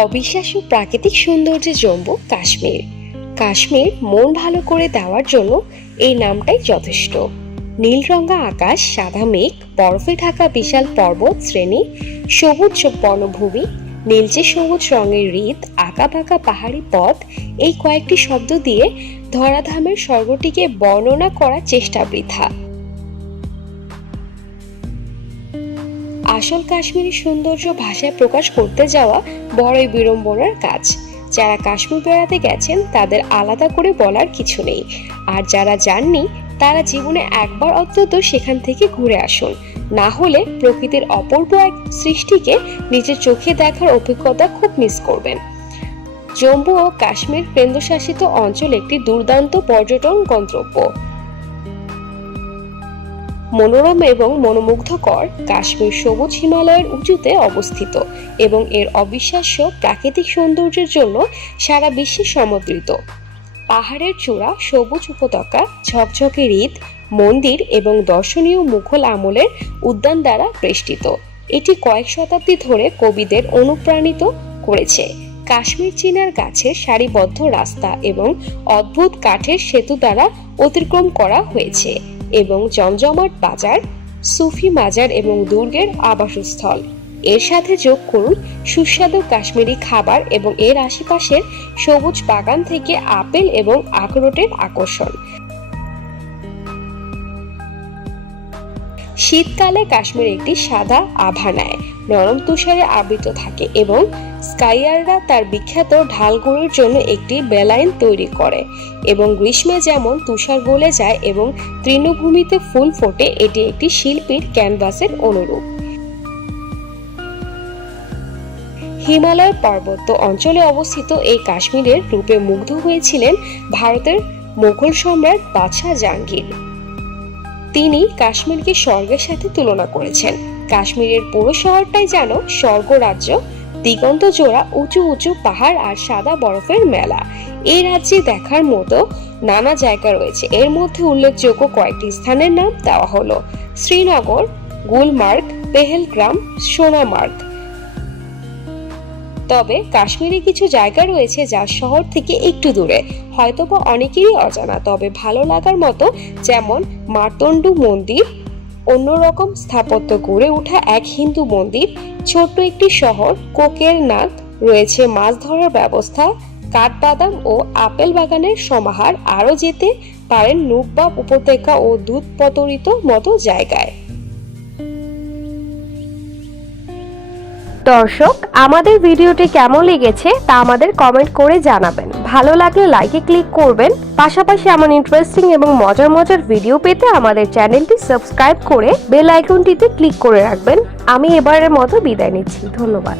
অবিশ্বাস্য প্রাকৃতিক সৌন্দর্যে জম্মু কাশ্মীর। কাশ্মীর মন ভালো করে দেওয়ার জন্য এই নামটাই যথেষ্ট। নীলরঙা আকাশ, সাদা মেঘ, বরফে ঢাকা বিশাল পর্বত শ্রেণী, সবুজ বনভূমি, নীলচে সবুজ রঙের হ্রদ, আঁকাবাঁকা পাহাড়ি পথ, এই কয়েকটি শব্দ দিয়ে ধরাধামের স্বর্গটিকে বর্ণনা করার চেষ্টা বৃথা। আসল কাশ্মীরি সৌন্দর্য ভাষায় প্রকাশ করতে যাওয়া বড়ই বিড়ম্বনার কাজ। যারা কাশ্মীর বেড়াতে গেছেন তাদের আলাদা করে বলার কিছু নেই, আর যারা যাননি তারা জীবনে একবার অন্তত সেখান থেকে ঘুরে আসুন, না হলে প্রকৃতির অপূর্ব এক সৃষ্টিকে নিজের চোখে দেখার অভিজ্ঞতা খুব মিস করবেন। জম্মু ও কাশ্মীর কেন্দ্রশাসিত অঞ্চল একটি দুর্দান্ত পর্যটন গন্তব্য। মনোরম এবং মনোমুগ্ধকর কাশ্মীর সবুজ হিমালয়ের উঁচুতে অবস্থিত এবং এর অবিশ্বাস্য প্রাকৃতিক সৌন্দর্যের জন্য সারা বিশ্বে সমদ্রিত। পাহাড়ের চূড়া, সবুজ উপত্যকা, ঝকঝকে হ্রদ, মন্দির এবং দর্শনীয় মুঘল আমলের উদ্যান দ্বারা বেষ্টিত। এটি কয়েক শতাব্দী ধরে কবিদের অনুপ্রাণিত করেছে। কাশ্মীর চিনার গাছের সারিবদ্ধ রাস্তা এবং অদ্ভুত কাঠের সেতু দ্বারা অতিক্রম করা হয়েছে এবং জমজমাট বাজার, সুফি মাজার এবং দুর্গের আবাসস্থল। এর সাথে যোগ করুন সুস্বাদু কাশ্মীরি খাবার এবং এর আশেপাশের সবুজ বাগান থেকে আপেল এবং আখরোটের আকর্ষণ। শীতকালে কাশ্মীর একটি সাদা আভা নেয়, নরম তুষারে আবৃত থাকে এবং স্কাইয়াররা তার বিখ্যাত ঢালগুলোর জন্য একটি বেলাইন তৈরি করে এবং গ্রীষ্মে যেমন তুষার গলে যায় এবং তৃণভূমিতে ফুল ফোটে, এটি একটি শিল্পীর ক্যানভাসের অনুরূপ। হিমালয় পার্বত্য অঞ্চলে অবস্থিত এই কাশ্মীরের রূপে মুগ্ধ হয়েছিলেন ভারতের মুঘল সম্রাট বাদশাহ জাহাঙ্গীর। তিনি কাশ্মীরকে স্বর্গের সাথে তুলনা করেছেন। কাশ্মীরের পুরো শহরটাই যেন স্বর্গরাজ্য, দিগন্ত জোড়া উঁচু উঁচু পাহাড় আর সাদা বরফের মেলা। এই রাজ্যে দেখার মতো নানা জায়গা রয়েছে। এর মধ্যে উল্লেখযোগ্য কয়েকটি স্থানের নাম দেওয়া হলো: শ্রীনগর, গুলমার্গ, পেহেলগ্রাম, সোনামার্গ। তবে কাশ্মীরে কিছু জায়গা রয়েছে যা শহর থেকে একটু দূরে, হয়তোবা অনেকেরই অজানা, তবে ভালো লাগার মতো, যেমন মার্তন্ডু মন্দির, অন্যরকম স্থাপত্য গড়ে ওঠা এক হিন্দু মন্দির, ছোট্ট একটি শহর কোকেরনাগ, রয়েছে মাছ ধরার ব্যবস্থা, কাঠবাদাম ও আপেল বাগানের সমাহার। আরও যেতে পারেন নুব্বা উপত্যকা ও দুধপতরিত মতো জায়গায়। দর্শক, আমাদের ভিডিওটি কেমন লেগেছে তা আমাদের কমেন্ট করে জানাবেন। ভালো লাগলে লাইকে ক্লিক করবেন। পাশাপাশি এমন ইন্টারেস্টিং এবং মজার মজার ভিডিও পেতে আমাদের চ্যানেলটি সাবস্ক্রাইব করে বেল আইকনটিতে ক্লিক করে রাখবেন। আমি এবারের মতো বিদায় নিচ্ছি। ধন্যবাদ।